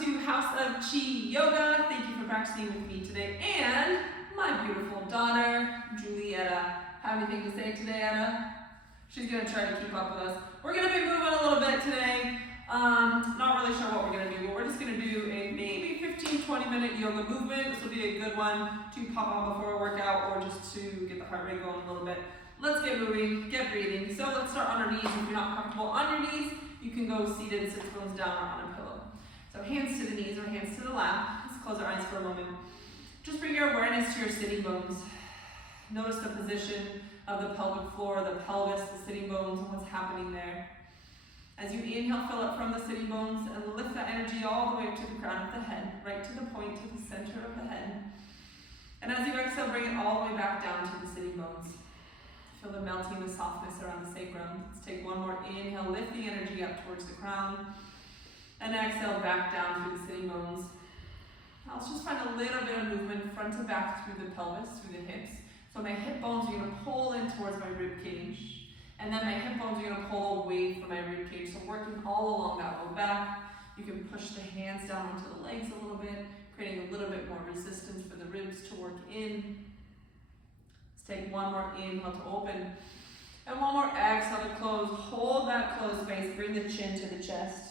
to House of Chi Yoga. Thank you for practicing with me today. And my beautiful daughter, Julietta. Have anything to say today, Anna? She's going to try to keep up with us. We're going to be moving a little bit today. Not really sure what we're going to do, but we're just going to do a maybe 15-20 minute yoga movement. This will be a good one to pop on before a workout or just to get the heart rate going a little bit. Let's get moving, get breathing. So let's start on our knees. If you're not comfortable on your knees, you can go seated, sits bones down, or on a pillow. So hands to the knees or hands to the lap. Let's close our eyes for a moment. Just bring your awareness to your sitting bones. Notice the position of the pelvic floor, the pelvis, the sitting bones, and what's happening there. As you inhale, fill up from the sitting bones and lift that energy all the way to the crown of the head, right to the point, to the center of the head. And as you exhale, bring it all the way back down to the sitting bones. Feel the melting, the softness around the sacrum. Let's take one more inhale, lift the energy up towards the crown. And exhale back down through the sitting bones. Now let's just find a little bit of movement front to back through the pelvis, through the hips. So my hip bones are going to pull in towards my rib cage. And then my hip bones are going to pull away from my rib cage. So working all along that low back. You can push the hands down onto the legs a little bit, creating a little bit more resistance for the ribs to work in. Let's take one more inhale to open. And one more exhale to close. Hold that closed face. Bring the chin to the chest.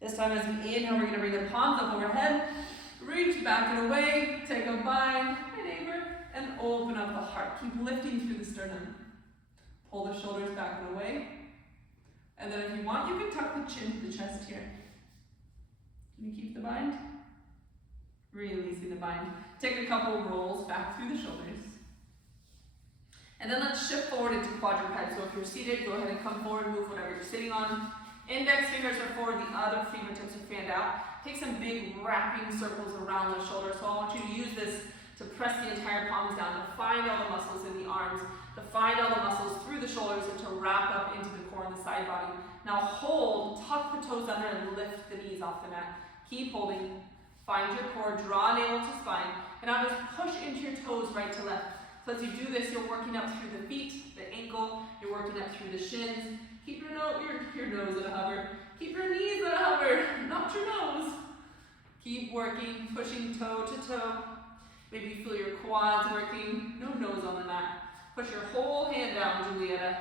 This time as we inhale, we're going to bring the palms up overhead. Reach back and away. Take a bind, my neighbor, and open up the heart. Keep lifting through the sternum. Pull the shoulders back and away. And then if you want, you can tuck the chin to the chest here. Can you keep the bind? Releasing the bind. Take a couple rolls back through the shoulders. And then let's shift forward into quadruped. So if you're seated, go ahead and come forward, move whatever you're sitting on. Index fingers are forward, the other fingertips are fanned out. Take some big wrapping circles around the shoulders. So I want you to use this to press the entire palms down, to find all the muscles in the arms, to find all the muscles through the shoulders, and to wrap up into the core and the side body. Now hold, tuck the toes under, and lift the knees off the mat. Keep holding. Find your core, draw navel to spine, and now just push into your toes right to left. So as you do this, you're working up through the feet, the ankle, you're working up through the shins. Keep your nose at a hover. Keep your knees at a hover, not your nose. Keep working, pushing toe to toe. Maybe you feel your quads working. No nose on the mat. Push your whole hand down, Julietta.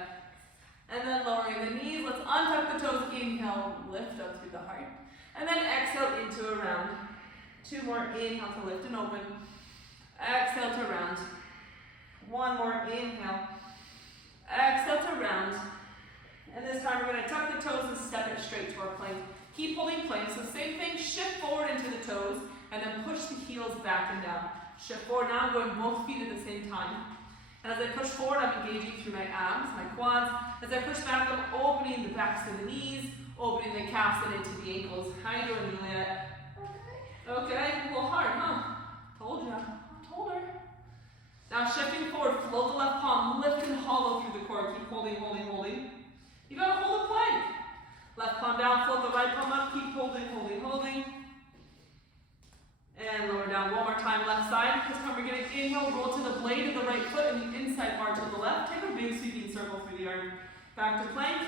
And then lowering the knees. Let's untuck the toes. Inhale, lift up through the heart. And then exhale into a round. Two more. Inhale to lift and open. Exhale to round. One more. Inhale. Exhale to round. And this time we're going to tuck the toes and step it straight to our plank. Keep holding plank. So same thing, shift forward into the toes and then push the heels back and down. Shift forward. Now I'm going both feet at the same time. And as I push forward, I'm engaging through my abs, my quads. As I push back, I'm opening the backs of the knees, opening the calves and into the ankles. How you doing, Juliet? Okay, a little hard, huh? Told you. Told her. Now shifting forward, float the left palm, lift and hollow through the core. Keep holding, holding, holding. You gotta hold a plank. Left palm down, float the right palm up, keep holding, holding, holding. And lower down one more time, left side. This time we're gonna inhale, roll to the blade of the right foot and the inside bar to the left. Take a big sweeping circle through the arm. Back to plank.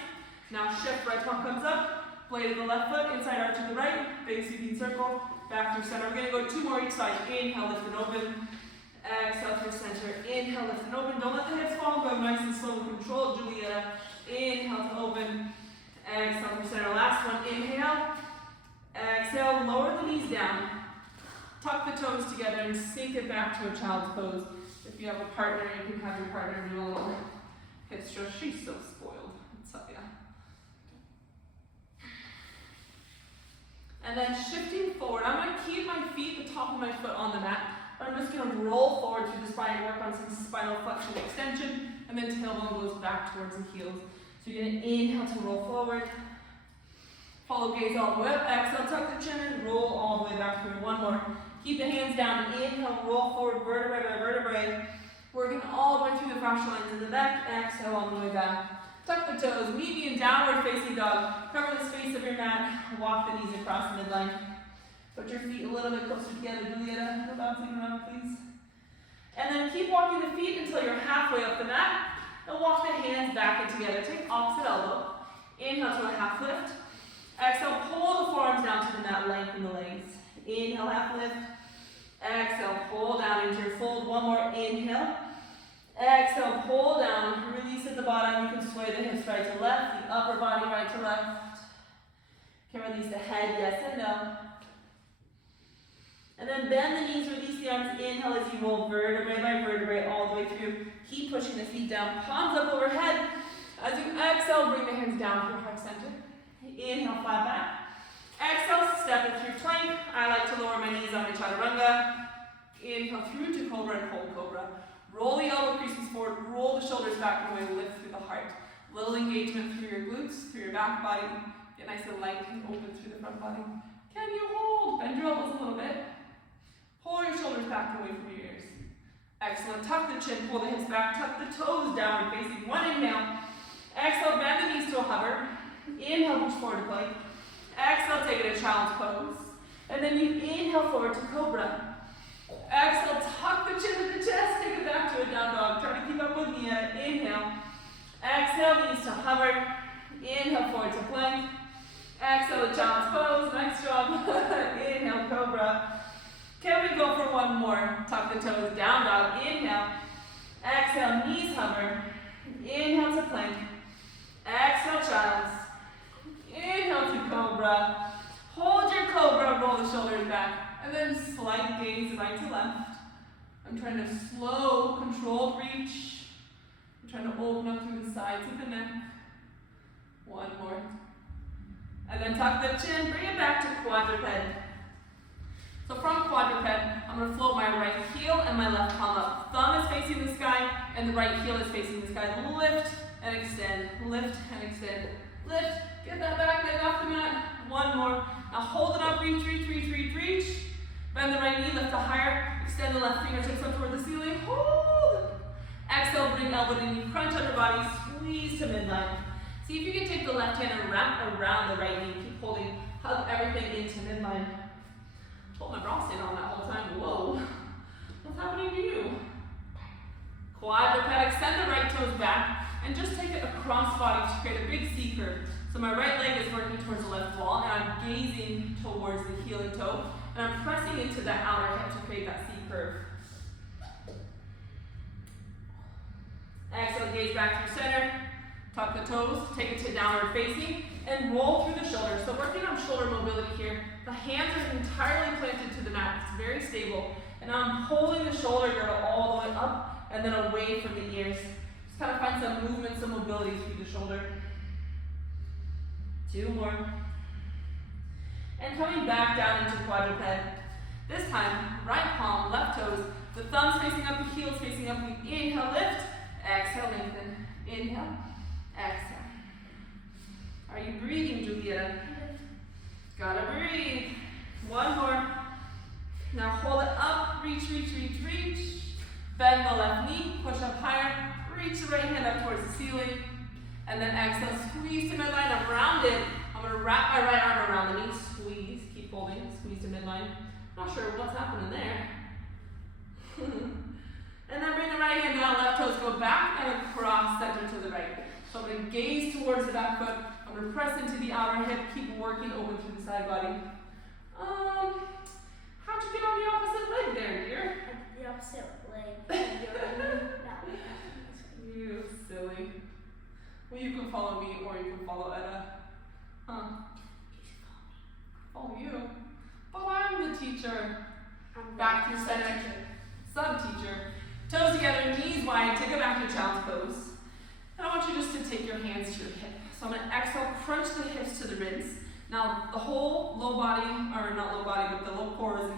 Now shift, right palm comes up, blade of the left foot, inside arch to the right, big sweeping circle, back through center. We're gonna go two more each side. Inhale, lift and open. Exhale through center. Inhale, lift and open. Don't let the hips fall, go nice and slow and control, Julietta. Inhale to open. Exhale through center. Last one. Inhale. Exhale. Lower the knees down. Tuck the toes together and sink it back to a child's pose. If you have a partner, you can have your partner do a little hip stretch. She's so spoiled. So, yeah. And then shifting forward. I'm going to keep my feet, the top of my foot on the mat. I'm just going to roll forward through the spine, work on some spinal flexion extension, and then tailbone goes back towards the heels. So you're going to inhale to roll forward. Follow gaze all the way up. Exhale, tuck the chin and roll all the way back through. One more. Keep the hands down. Inhale, roll forward, vertebrae by vertebrae. Working all the way through the fascia lines in the back. Exhale all the way back. Tuck the toes. Meet me in downward facing dog. Cover the space of your mat. Walk the knees across the midline. Put your feet a little bit closer together, Julietta. No bouncing around, please. And then keep walking the feet until you're halfway up the mat. And walk the hands back and together. Take opposite elbow. Inhale to a half lift. Exhale, pull the forearms down to the mat, length. lengthen the legs. Inhale, half lift. Exhale, pull down into your fold. One more, inhale. Exhale, pull down, release at the bottom. You can sway the hips right to left, the upper body right to left. You can release the head, yes and no. And then bend the knees, release the arms. Inhale as you roll vertebrae by vertebrae all the way through. Keep pushing the feet down, palms up overhead. As you exhale, bring the hands down to your heart center. Inhale, flat back. Exhale, step it through plank. I like to lower my knees on my chaturanga. Inhale through to cobra and cold cobra. Roll the elbow creases forward, roll the shoulders back and away, lift through the heart. Little engagement through your glutes, through your back body. Get nice and light and open through the front body. Can you hold? Bend your elbows a little bit. Pull your shoulders back and away from your ears. Excellent. Tuck the chin, pull the hips back, tuck the toes down, facing one inhale. Exhale, bend the knees to a hover. Inhale, push forward to plank. Exhale, take it to child's pose. And then you inhale forward to cobra. Exhale, tuck the chin with the chest, take it back to a down dog. Try to keep up with me at it. Inhale. Exhale, knees to hover. Inhale, forward to plank. Exhale, to child's pose. Nice job. Inhale, cobra. Can we go for one more? Tuck the toes, down dog. Inhale. Exhale, knees hover. Inhale to plank. Exhale, child's. Inhale to cobra. Hold your cobra, roll the shoulders back. And then slight gaze right to left. I'm trying to slow, controlled reach. I'm trying to open up through the sides of the neck. One more. And then tuck the chin, bring it back to quadruped. So from quadruped, I'm going to float my right heel and my left palm up. Thumb is facing the sky and the right heel is facing the sky. Lift and extend, lift and extend. Lift, get that back leg off the mat. One more. Now hold it up, reach, reach, reach, reach, reach. Bend the right knee, lift to higher. Extend the left fingertips up toward the ceiling. Hold. Exhale, bring elbow to knee, crunch under body, squeeze to midline. See if you can take the left hand and wrap around the right knee. Keep holding, hug everything into midline. Hold my bra stand on that whole time. Whoa. What's happening to you? Quadruped, extend the right toes back and just take it across body to create a big C curve. So my right leg is working towards the left wall and I'm gazing towards the heel and toe and I'm pressing into that outer hip to create that C curve. Exhale, gaze back through center, tuck the toes, take it to downward facing and roll through the shoulders. So working on shoulder mobility here, the hands are entirely planted to the mat, it's very stable. And now I'm holding the shoulder girdle all the way up and then away from the ears. Just kind of find some movement, some mobility through the shoulder. Two more. And coming back down into quadruped. This time, right palm, left toes, the thumbs facing up, the heels facing up. We inhale, lift, exhale, lengthen. Inhale, exhale. Are you breathing, Julieta? Gotta breathe. One more. Now hold it up, reach, reach, reach, reach. Bend the left knee, push up higher, reach the right hand up towards the ceiling. And then exhale, squeeze to midline, I'm rounded. I'm gonna wrap my right arm around the knee, squeeze, keep holding, squeeze to midline. Not sure what's happening there. And then bring the right hand down, left toes go back and across center to the right. So I'm gonna gaze towards the back foot. I'm gonna press into the outer hip, keep working open through the side body. How'd you get on the opposite leg there, dear? The opposite leg. You silly. Well, you can follow me or you can follow Etta. Huh? Follow you. But I'm the teacher. Back through center. Sub-teacher. Toes together, knees wide. Take it back to child's pose. And I want you just to take your hands to your hip. So I'm going to exhale, crunch the hips to the ribs. Now the whole low body, or not low body, but the low core is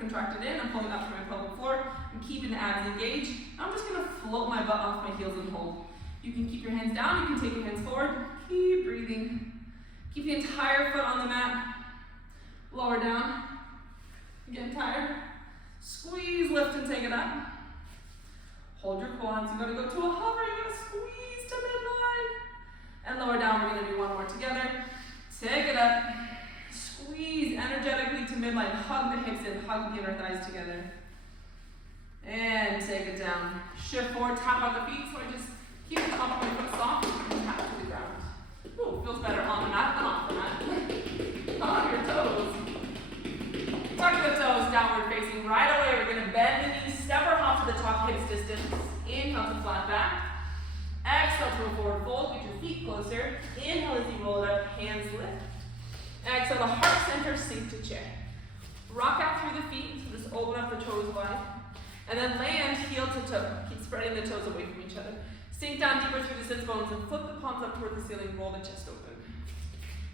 contracted in. I'm pulling up to my pelvic floor. I'm keeping the abs engaged. I'm just going to float my butt off my heels and hold. You can keep your hands down, you can take your hands forward. Keep breathing. Keep the entire foot on the mat. Lower down. Again, tired. Squeeze, lift, and take it up. Hold your quads. You're going to go to a hover. You're going to squeeze to midline. And lower down. We're going to do one more together. Take it up. Squeeze energetically to midline. Hug the hips in. Hug the inner thighs together. And take it down. Shift forward. Tap on the feet. So I just keep the top of my foot soft and tap to the ground. Ooh, feels better on the mat than off the mat. On your toes. closer. Inhale as you roll it up, hands lift. Exhale, the heart center, sink to chair. Rock out through the feet, so just open up the toes wide. And then land heel to toe. Keep spreading the toes away from each other. Sink down deeper through the sits bones and flip the palms up toward the ceiling, roll the chest open.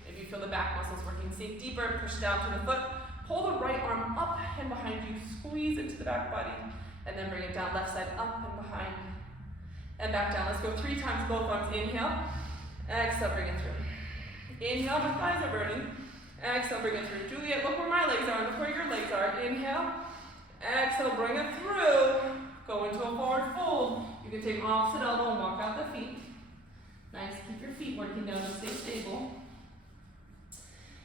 If you feel the back muscles working, sink deeper, push down to the foot. Pull the right arm up and behind you, squeeze into the back body, and then bring it down, left side up and behind. And back down. Let's go 3 times, both arms. Inhale. Exhale, bring it through. Inhale, my thighs are burning. Exhale, bring it through. Juliet, look where my legs are, look where your legs are. Inhale. Exhale, bring it through. Go into a forward fold. You can take opposite elbow and walk out the feet. Nice, keep your feet working down to stay stable.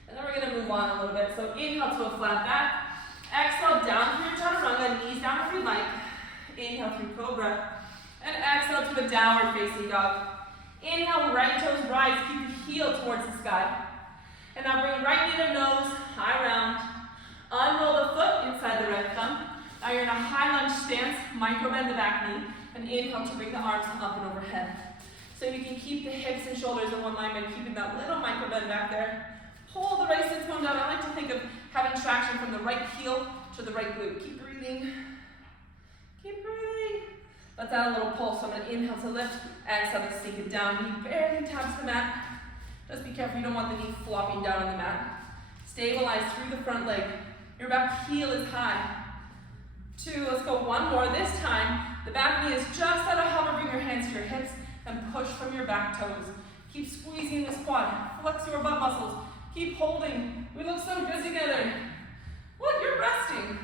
And then we're going to move on a little bit. So inhale to a flat back. Exhale down through your chaturanga, knees down if you like. Inhale through cobra. And exhale to a downward facing dog. Inhale, right toes rise, keep the heel towards the sky. And now bring right knee to nose, high round. Unroll the foot inside the right thumb. Now you're in a high lunge stance, micro bend the back knee. And inhale to bring the arms up and overhead. So you can keep the hips and shoulders in one line by keeping that little micro bend back there. Pull the right sits bone down. I like to think of having traction from the right heel to the right glute. Keep breathing. Keep breathing. Let's add a little pulse. So I'm going to inhale to lift, exhale to sink it down. Knee barely taps the mat. Just be careful, you don't want the knee flopping down on the mat. Stabilize through the front leg. Your back heel is high. 2, let's go 1 more. This time, the back knee is just out of hover. Bring your hands to your hips and push from your back toes. Keep squeezing this quad. Flex your butt muscles. Keep holding. We look so good together. What? You're resting.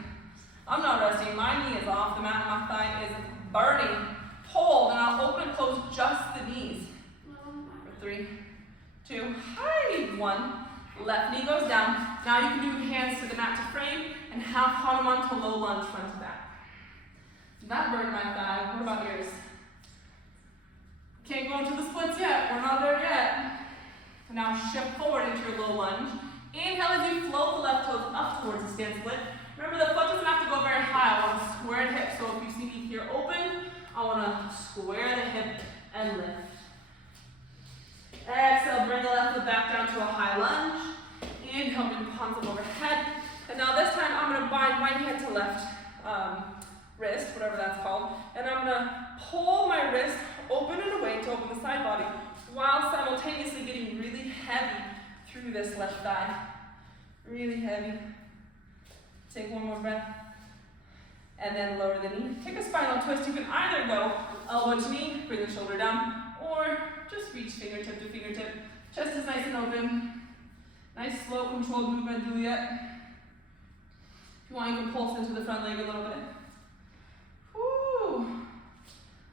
I'm not resting. My knee is off the mat and my thigh is burning. Hold, and I'll open and close just the knees. For 3, 2, high, 1. Left knee goes down. Now you can do hands to the mat to frame and half Hanuman to low lunge front to back. That burned my thigh. What about yours? Can't go into the splits yet. We're not there yet. Now shift forward into your low lunge. Inhale as you float the left toes up towards the stand split. Remember, the foot doesn't have to go very high. I want to square the hip. So if you see me here open, I want to square the hip and lift. Exhale, bring the left foot back down to a high lunge. Inhale, bring palms up overhead. And now this time I'm going to bind right hand to left wrist, whatever that's called. And I'm going to pull my wrist open and away to open the side body, while simultaneously getting really heavy through this left thigh. Really heavy. Take 1 more breath. And then lower the knee. Take a spinal twist. You can either go elbow to knee, bring the shoulder down, or just reach fingertip to fingertip. Chest is nice and open. Nice, slow, controlled movement, Juliet. If you want, you can pulse into the front leg a little bit. Whew.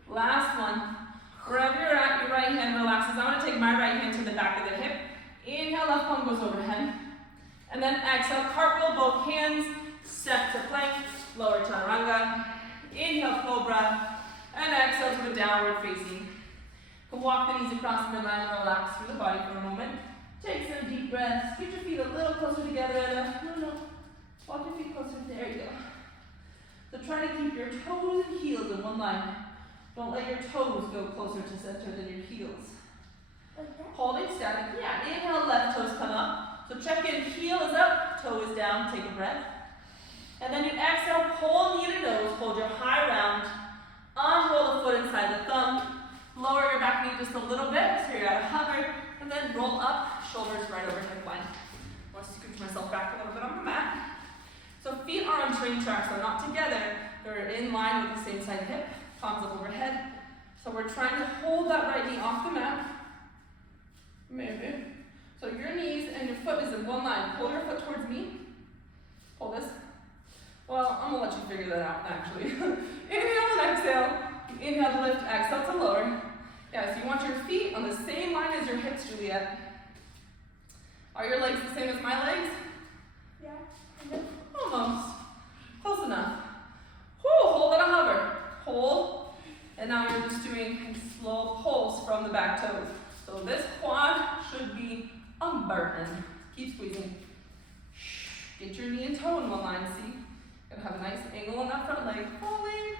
Last one. Wherever you're at, your right hand relaxes. I'm going to take my right hand to the back of the hip. Inhale, left palm goes overhead. And then exhale, cartwheel both hands, step to plank, lower chaturanga. Inhale, cobra. And exhale to a downward facing. You can walk the knees across the midline and relax through the body for a moment. Take some deep breaths. Get your feet a little closer together. No. Walk your feet closer. There you go. So try to keep your toes and heels in one line. Don't let your toes go closer to center than your heels. Okay. Holding static. Yeah, inhale, left toes come up. So check in, heel is up, toe is down, take a breath. And then you exhale, pull knee to nose, hold your high round. Unroll the foot inside the thumb. Lower your back knee just a little bit, so you're at a hover. And then roll up, shoulders right over hip line. I want to scooch myself back a little bit on the mat. So feet are on train tracks, they're not together. They're in line with the same side hip. Palms up overhead. So we're trying to hold that right knee off the mat. Maybe. So your knees and your foot is in one line. Pull your foot towards me. Pull this. Well, I'm going to let you figure that out, actually. Inhale and exhale. Inhale to lift, exhale to lower. Yeah, so you want your feet on the same line as your hips, Juliet. Are your legs the same as my legs? Yeah. Almost. Close enough. Whew, hold it a hover. Hold. And now you're just doing a slow pulse from the back toes. So this quad should be unburdened. Keep squeezing. Get your knee and toe in one line, see? Gonna have a nice angle on that front leg. Pulling.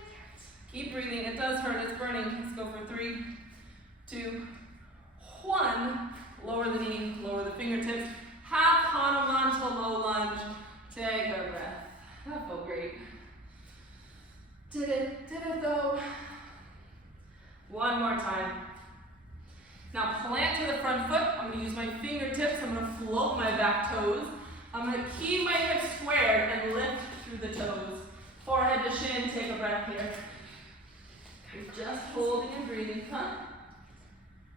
Keep breathing. It does hurt. It's burning. Let's go for 3, 2. 1, lower the knee, lower the fingertips. Half Hanuman to low lunge. Take a breath. That felt great. Did it though. One more time. Now plant to the front foot. I'm going to use my fingertips. I'm going to float my back toes. I'm going to keep my hips squared and lift through the toes. Forehead to shin. Take a breath here. You're just holding and breathing, huh?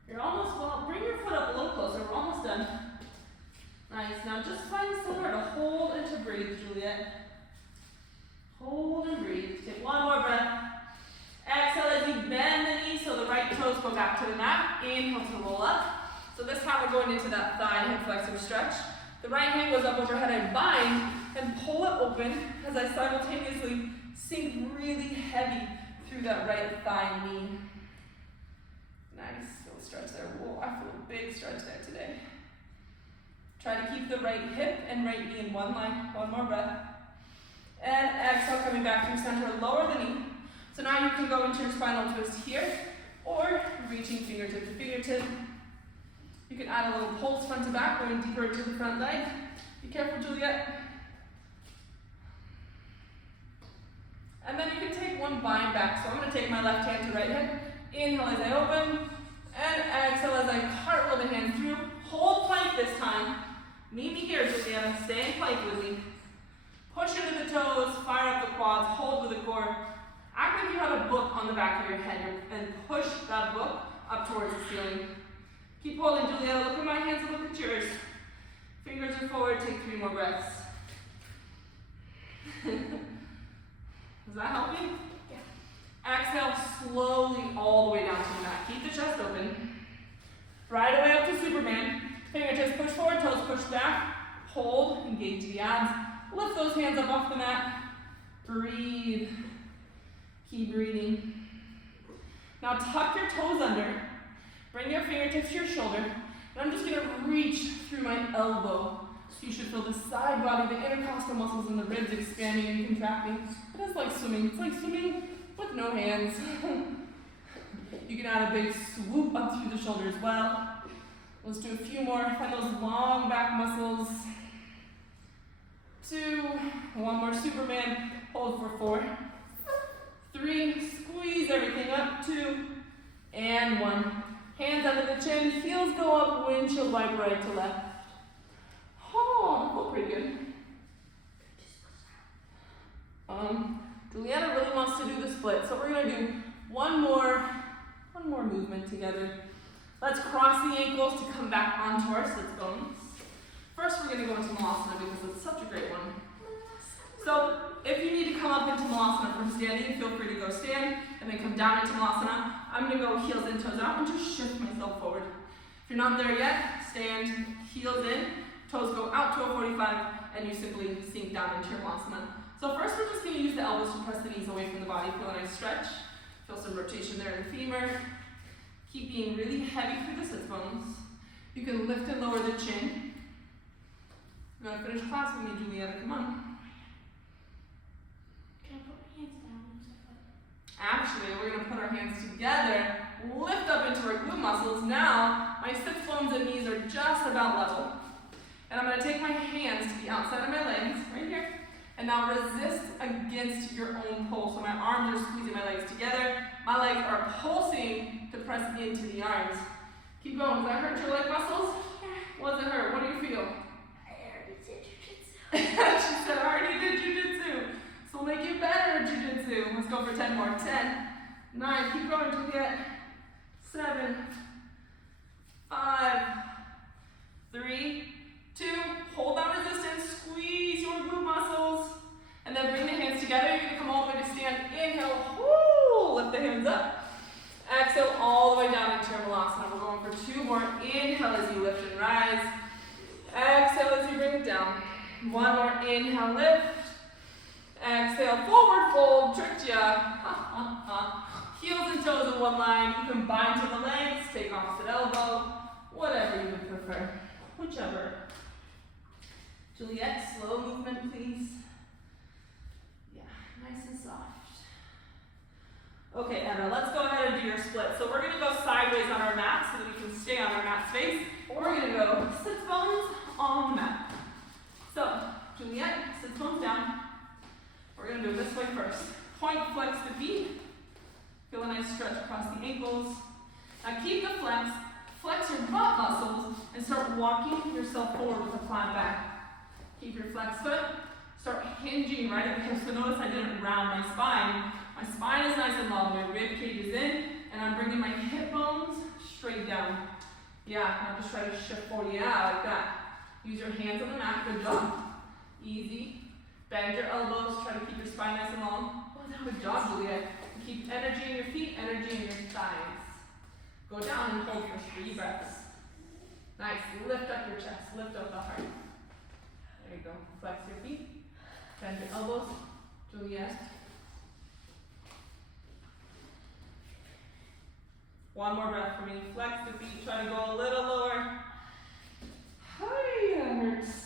You're almost, well, bring your foot up a little closer. We're almost done. Nice. Now just find somewhere to hold and to breathe, Juliet. Hold and breathe. Take one more breath. Exhale as you bend the knees so the right toes go back to the mat. Inhale to roll up. So this time we're going into that thigh hip flexor stretch. The right hand goes up overhead. I bind and pull it open as I simultaneously sink really heavy through that right thigh knee. Nice. Feel a stretch there. Whoa, I feel a big stretch there today. Try to keep the right hip and right knee in one line. One more breath. And exhale, coming back through center. Lower the knee. So now you can go into your spinal twist here, or reaching fingertip to fingertip. You can add a little pulse front to back, going deeper into the front leg. Be careful, Juliet. And then you can take one bind back. So I'm going to take my left hand to right hip. Inhale as I open, and exhale as I cartwheel the hand through. Hold plank this time. Meet me here, Juliana. Stay in plank with me. Push into the toes, fire up the quads, hold with the core. Act like you have a book on the back of your head and push that book up towards the ceiling. Keep holding, Juliana. Look at my hands and look at yours. Fingers are forward. Take 3 more breaths. Does that help you? Yeah. Exhale slowly all the way down to the mat. Keep the chest open. Right away up to Superman. Fingertips push forward, toes push back. Hold, engage the abs. Lift those hands up off the mat. Breathe. Keep breathing. Now tuck your toes under. Bring your fingertips to your shoulder. And I'm just going to reach through my elbow. So you should feel the side body, the intercostal muscles in the ribs expanding and contracting. It is like swimming. It's like swimming with no hands. You can add a big swoop up through the shoulder as well. Let's do a few more. Find those long back muscles. 2, one more Superman. Hold for 4. 3, squeeze everything up. 2, and 1. Hands under the chin, heels go up, windshield wiper right to left. Oh, that felt pretty good. Juliana really wants to do the split, so we're gonna do one more movement together. Let's cross the ankles to come back onto our sits bones. First, we're gonna go into Malasana because it's such a great one. So, if you need to come up into Malasana from standing, feel free to go stand and then come down into Malasana. I'm gonna go heels in, toes out, and just shift myself forward. If you're not there yet, stand, heels in, toes go out to a 45, and you simply sink down into your Malasana. So first, we're just gonna use the elbows to press the knees away from the body. Feel a nice stretch. Feel some rotation there in the femur. Keep being really heavy through the sits bones. You can lift and lower the chin. You're gonna finish class with me, Juliana. Come on. Actually, we're going to put our hands together, lift up into our glute muscles. Now, my sits bones and knees are just about level. And I'm going to take my hands to the outside of my legs, right here. And now resist against your own pull. So my arms are squeezing my legs together. My legs are pulsing to press into the arms. Keep going. Does that hurt your leg muscles? What does it hurt? What do you feel? I already did jujitsu. She said, I already did jujitsu. So we'll make you better at jiu-jitsu. Let's go for 10 more. 10, 9, keep going, Juliet. 7, 5, 3, 2, hold that resistance, squeeze your glute muscles, and then bring the hands together. You're gonna come all the way to stand. Inhale, woo, lift the hands up. Exhale all the way down into your Malasana. We're going for 2 more. Inhale as you lift and rise. Exhale as you bring it down. 1 more, inhale, lift. Exhale, forward fold, tricked ya. Heels and toes in one line. You can bind to the legs, take opposite elbow, whatever you would prefer, whichever. Juliet, slow movement, please. Yeah, nice and soft. Okay, Anna, let's go ahead and do your split. So we're gonna go sideways on our mat so that we can stay on our mat space. We're gonna go sits bones on the mat. So, Juliet, sits bones down. We're gonna do it this way first. Point, flex the feet. Feel a nice stretch across the ankles. Now keep the flex. Flex your butt muscles and start walking yourself forward with a flat back. Keep your flex foot. Start hinging right at the hips. So notice I didn't round my spine. My spine is nice and long. My rib cage is in, and I'm bringing my hip bones straight down. Yeah, now just try to shift forward. Yeah, like that. Use your hands on the mat. Good job. Easy. Bend your elbows. Try to keep your spine nice and long. Good job, Juliet. Keep energy in your feet, energy in your thighs. Go down and hold for 3 breaths. Nice. Lift up your chest. Lift up the heart. There you go. Flex your feet. Bend your elbows. Juliet. One more breath for me. Flex the feet. Try to go a little lower. Hi, that hurts.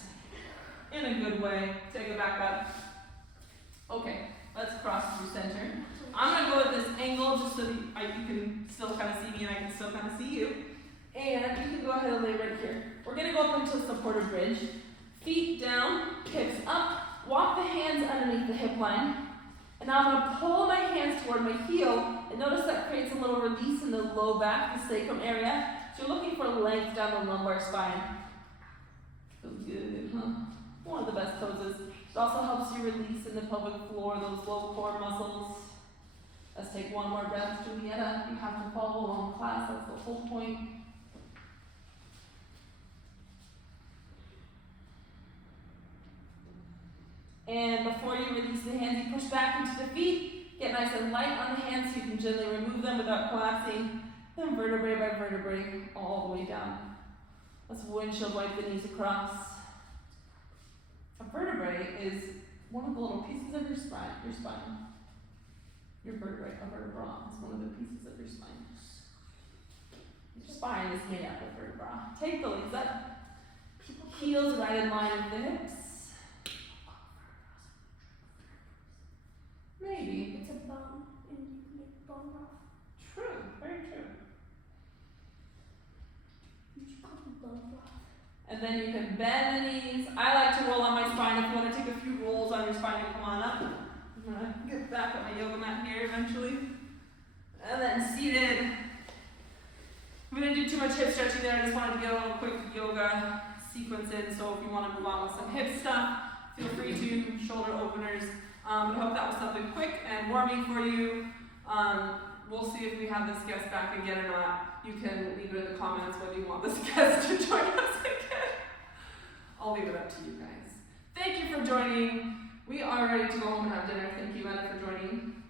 In a good way. Take it back up. Okay, let's cross through center. I'm going to go at this angle just so that you can still kind of see me and I can still kind of see you. And you can go ahead and lay right here. We're going to go up into a supported bridge. Feet down, hips up. Walk the hands underneath the hip line. And now I'm going to pull my hands toward my heel. And notice that creates a little release in the low back, the sacrum area. So you're looking for length down the lumbar spine. Feels good, huh? One of the best poses. It also helps you release in the pelvic floor, those low core muscles. Let's take one more breath. Julieta, you have to follow along class. That's the whole point. And before you release the hands, you push back into the feet. Get nice and light on the hands so you can gently remove them without collapsing. Then vertebrae by vertebrae, all the way down. Let's windshield wipe the knees across. A vertebrae is one of the little pieces of your spine. Your vertebrae, a vertebra, is one of the pieces of your spine. Your spine is made up of vertebra. Take the legs up. Heels right in line with the hips. Maybe. It's a bone, and you can make bone broth. True, very true. You should call it bone broth. And then you can bend the knees. I like to roll on my spine. If you want to take a few rolls on your spine and come on up. I'm going to get back on my yoga mat here eventually. And then seated. We didn't do too much hip stretching there. I just wanted to get a little quick yoga sequence in. So if you want to move on with some hip stuff, feel free to. Shoulder openers. I hope that was something quick and warming for you. We'll see if we have this guest back again or not. You can leave it in the comments whether you want this guest to join us again. I'll leave it up to you guys. Thank you for joining. We are ready to go home and have dinner. Thank you, Anna, for joining.